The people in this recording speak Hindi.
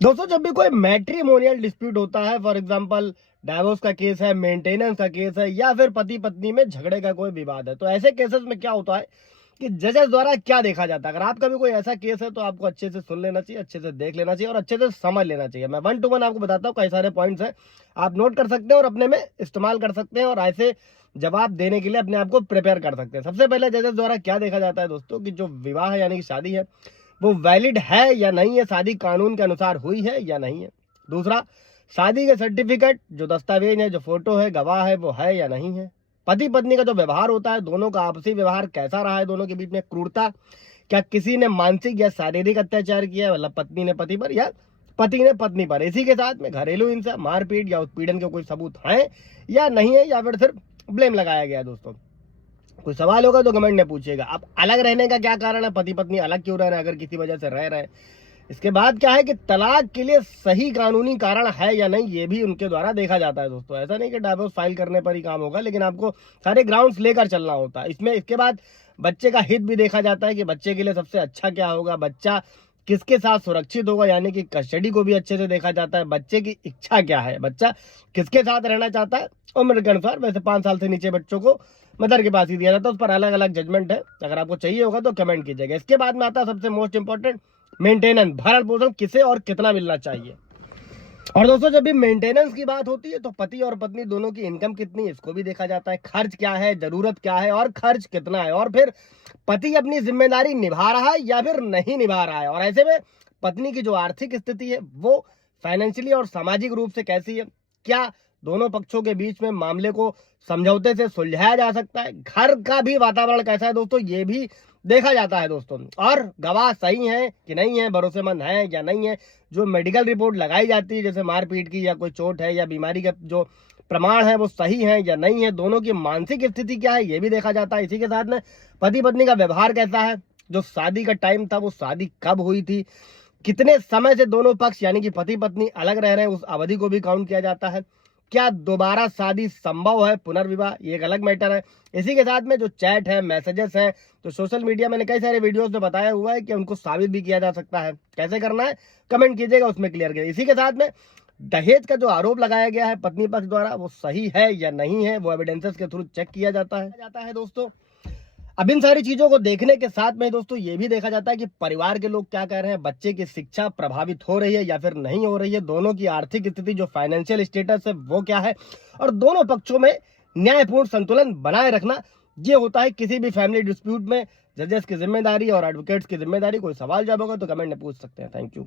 दोस्तों, जब भी कोई मैट्रिमोनियल डिस्प्यूट होता है, फॉर एग्जांपल डाइवोर्स का केस है, मेंटेनेंस का केस है, या फिर पति पत्नी में झगड़े का कोई विवाद है, तो ऐसे केसेस में क्या होता है कि जजेस द्वारा क्या देखा जाता है। अगर आपका भी कोई ऐसा केस है तो आपको अच्छे से सुन लेना चाहिए, अच्छे से देख लेना चाहिए और अच्छे से समझ लेना चाहिए। मैं 1 to 1 आपको बताता हूँ, कई सारे पॉइंट्स हैं, आप नोट कर सकते हैं और अपने में इस्तेमाल कर सकते हैं और ऐसे जवाब देने के लिए अपने आप को प्रिपेयर कर सकते हैं। सबसे पहले जजेस द्वारा क्या देखा जाता है दोस्तों, कि जो विवाह है यानी कि शादी है, वो वैलिड है या नहीं है, शादी कानून के अनुसार हुई है या नहीं है। दूसरा, शादी के सर्टिफिकेट, जो दस्तावेज है, जो फोटो है, गवाह है, वो है या नहीं है। पति पत्नी का जो व्यवहार होता है, दोनों का आपसी व्यवहार कैसा रहा है, दोनों के बीच में क्रूरता, क्या किसी ने मानसिक या शारीरिक अत्याचार किया है, मतलब पत्नी ने पति पर या पति ने पत्नी पर। इसी के साथ में घरेलू हिंसा, मारपीट या उत्पीड़न के कोई सबूत हैं या नहीं है, या फिर सिर्फ ब्लेम लगाया गया है। दोस्तों, कोई सवाल होगा तो कमेंट में पूछिएगा। अब अलग रहने का क्या कारण है, पति पत्नी अलग क्यों रह रहे हैं, अगर किसी वजह से रह रहे हैं। इसके बाद क्या है कि तलाक के लिए सही कानूनी कारण है या नहीं, ये भी उनके द्वारा देखा जाता है। दोस्तों, ऐसा नहीं कि डाइवोर्स फाइल करने पर ही काम होगा, लेकिन आपको सारे ग्राउंड्स लेकर चलना होता है इसमें। इसके बाद बच्चे का हित भी देखा जाता है कि बच्चे के लिए सबसे अच्छा क्या होगा, बच्चा किसके साथ सुरक्षित होगा, यानी कि कस्टडी को भी अच्छे से देखा जाता है। बच्चे की इच्छा क्या है, बच्चा किसके साथ रहना चाहता है, उम्र के अनुसार। वैसे 5 साल से नीचे बच्चों को मदर के पास ही दिया जाता है, उस पर अलग अलग जजमेंट है। अगर आपको चाहिए होगा तो कमेंट कीजिएगा। इसके बाद में आता है सबसे मोस्ट इंपॉर्टेंट, मेंटेनेंस, भरण पोषण किसे और कितना मिलना चाहिए। और दोस्तों, जब भी मेंटेनेंस की बात होती है तो पति और पत्नी दोनों की इनकम कितनी है, इसको भी देखा जाता है। खर्च क्या है, जरूरत क्या है और खर्च कितना है। और फिर पति अपनी जिम्मेदारी निभा रहा है या फिर नहीं निभा रहा है। और ऐसे में पत्नी की जो आर्थिक स्थिति है, वो फाइनेंशियली और सामाजिक रूप से कैसी है, क्या दोनों पक्षों के बीच में मामले को समझौते से सुलझाया जा सकता है, घर का भी वातावरण कैसा है दोस्तों, ये भी देखा जाता है दोस्तों। और गवाह सही है कि नहीं है, भरोसेमंद है या नहीं है, जो मेडिकल रिपोर्ट लगाई जाती है जैसे मारपीट की या कोई चोट है या बीमारी का जो प्रमाण है, वो सही है या नहीं है। दोनों की मानसिक स्थिति क्या है, ये भी देखा जाता है। इसी के साथ में पति पत्नी का व्यवहार कैसा है, जो शादी का टाइम था वो शादी कब हुई थी, कितने समय से दोनों पक्ष यानी कि पति पत्नी अलग रह रहे हैं, उस अवधि को भी काउंट किया जाता है। क्या दोबारा शादी संभव है, पुनर्विवाह, ये एक अलग मैटर है। इसी के साथ में जो चैट है, मैसेजेस हैं, तो सोशल मीडिया मैंने कई सारे वीडियोस में बताया हुआ है कि उनको साबित भी किया जा सकता है। कैसे करना है कमेंट कीजिएगा, उसमें क्लियर किया। इसी के साथ में दहेज का जो आरोप लगाया गया है पत्नी पक्ष द्वारा, वो सही है या नहीं है, वो एविडेंसेस के थ्रू चेक किया जाता है दोस्तों। अब इन सारी चीजों को देखने के साथ में दोस्तों ये भी देखा जाता है कि परिवार के लोग क्या कह रहे हैं, बच्चे की शिक्षा प्रभावित हो रही है या फिर नहीं हो रही है, दोनों की आर्थिक स्थिति, जो फाइनेंशियल स्टेटस है, वो क्या है, और दोनों पक्षों में न्यायपूर्ण संतुलन बनाए रखना, ये होता है किसी भी फैमिली डिस्प्यूट में जजेस की जिम्मेदारी और एडवोकेट्स की जिम्मेदारी। कोई सवाल जवाब होगा तो कमेंट में पूछ सकते हैं। Thank you.